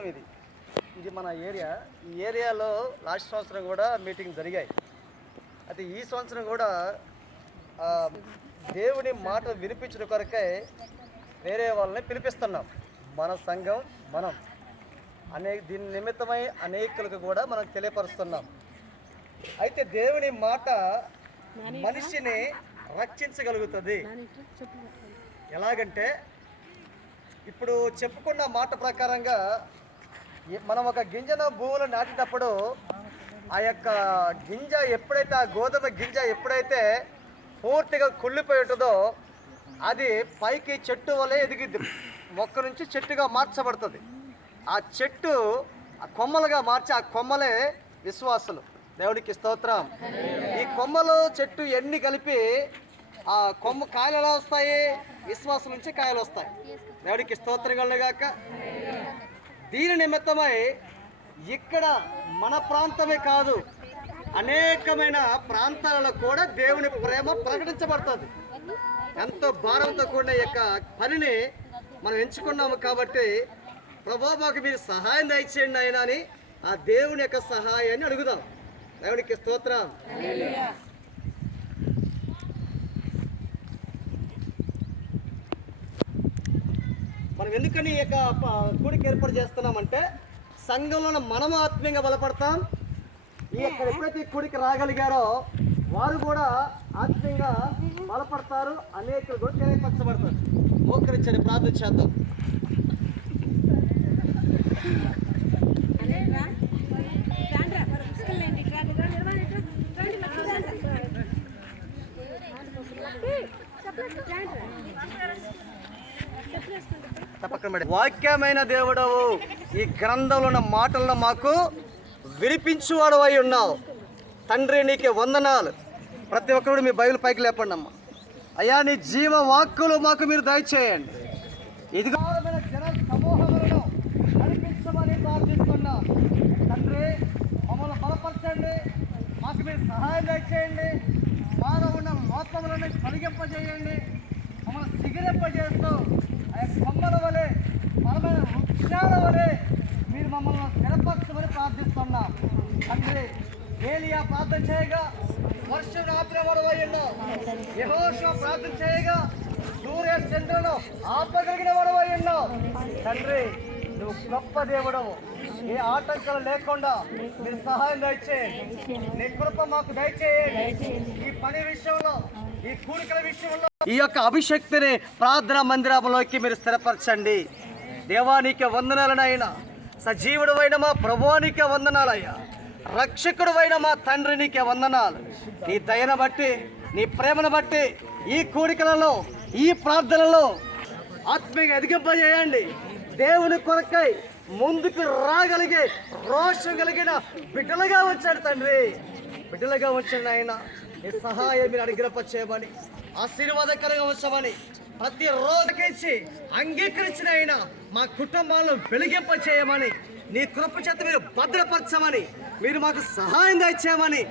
ప్రాంతం ఇది. ఇది మన ఏరియా. ఈ ఏరియాలో లాస్ట్ సంవత్సరం కూడా మీటింగ్ జరిగాయి. అయితే ఈ సంవత్సరం కూడా దేవుని మాట వినిపించిన కొరకై వేరే వాళ్ళని పిలిపిస్తున్నాం. మన సంఘం మనం. అనే దీని నిమిత్తమై అనేకులకు కూడా మనం తెలియపరుస్తున్నాం. అయితే దేవుని మాట మనిషిని రక్షించగలుగుతుంది. ఎలాగంటే ఇప్పుడు చెప్పుకున్న మాట ప్రకారంగా మనం ఒక గింజను భూములు నాటేటప్పుడు ఆ యొక్క గింజ ఎప్పుడైతే ఆ గోధుమ గింజ ఎప్పుడైతే పూర్తిగా కుళ్ళిపోయి ఉంటుందో అది పైకి చెట్టు వల్ల ఎదిగిద్ది. మొక్క నుంచి చెట్టుగా మార్చబడుతుంది. ఆ చెట్టు ఆ కొమ్మలుగా మార్చి ఆ కొమ్మలే విశ్వాసులు. దేవుడికి స్తోత్రం. ఈ కొమ్మలు చెట్టు ఎన్ని కలిపి ఆ కొమ్మ కాయలు ఎలా వస్తాయి? విశ్వాసం నుంచి కాయలు వస్తాయి. దేవుడికి స్తోత్రం కలుగాక దీని నిమిత్తమై ఇక్కడ మన ప్రాంతమే కాదు అనేకమైన ప్రాంతాలలో కూడా దేవుని ప్రేమ ప్రకటించబడుతుంది. ఎంతో భారంతో కూడిన యొక్క పనిని మనం ఎంచుకున్నాము కాబట్టి ప్రభా మాకు మీరు సహాయం దయచేయండి ఆయన అని ఆ దేవుని యొక్క సహాయాన్ని అడుగుదాం. దేవునికి స్తోత్రం. మనం ఎందుకని ఈ యొక్క ప- కూడిక ఏర్పాటు చేస్తున్నామంటే సంఘంలో మనము ఆత్మీయంగా బలపడతాం. ఈ యొక్క ఎప్పుడైతే కూడికి రాగలిగారో వారు కూడా ఆత్మీయంగా బలపడతారు అనేకులు కూడా తెలియపరచబడతారు మోకరించండి ప్రార్థన చేద్దాం. మేడం. వాక్యమైన దేవుడవు. ఈ గ్రంథంలో ఉన్న మాటలను మాకు వినిపించువాడు అయి ఉన్నావు. తండ్రి నీకే వందనాలు. ప్రతి ఒక్కరు మీ బైబిల్ పైకి లేపండి అమ్మ. అయ్యా నీ జీవ వాక్కులు మాకు మీరు దయచేయండి. ఇది తండ్రి మమ్మల్ని బలపరచండి. మాకు మీరు సహాయం దయచేయండి. మాలో ఉన్న లోపములను కలిగింపజేయండి మమ్మల్ని సిగిరింపజేసి ఆ యొక్క కొమ్మల వలె బలమైన వృక్షాల వలె మీరు మమ్మల్ని స్థిరపరచమని ప్రార్థిస్తున్నాం తండ్రి ఏలియా ప్రార్థన చేయగా వర్షం రాత్రి వడవయ్యండు యెహోషువ ప్రార్థన చేయగా సూర్య చంద్రులను ఆపగలిగిన వడవయ్యండు. తండ్రి నువ్వు గొప్ప దేవుడవు. ఏ ఆటంకాలు లేకుండా మీరు సహాయం దయచేయండి. నీ కృప మాకు దయచేయండి. ఈ పని విషయంలో ఈ కూడికల విషయంలో ఈ యొక్క అభిషక్తిని ప్రార్థన మందిరంలోకి మీరు స్థిరపరచండి. దేవానికి వందనాలనైనా సజీవుడు అయిన మా ప్రభువానికి వందనాలయ్యా. రక్షకుడు అయిన మా తండ్రి నీకే వందనాలు. నీ దయను బట్టి నీ ప్రేమను బట్టి ఈ కోరికలలో ఈ ప్రార్థనలో ఆత్మీయ ఎదిగింపజేయండి. దేవుని కొరకై ముందుకు రాగలిగే రోషం కలిగిన బిడ్డలుగా వచ్చాడు తండ్రి. బిడ్డలుగా వచ్చాడు ఆయన నీ సహాయం మీరు అనుగ్రహ చేయమని ఆశీర్వాదకరంగా వచ్చామని ప్రతి రోజుకేసి అంగీకరించిన ఆయన మా కుటుంబాలను వెలిగింప చేయమని నీ కృప చేత మీరు భద్రపరచమని మీరు మాకు సహాయం దయచేయమని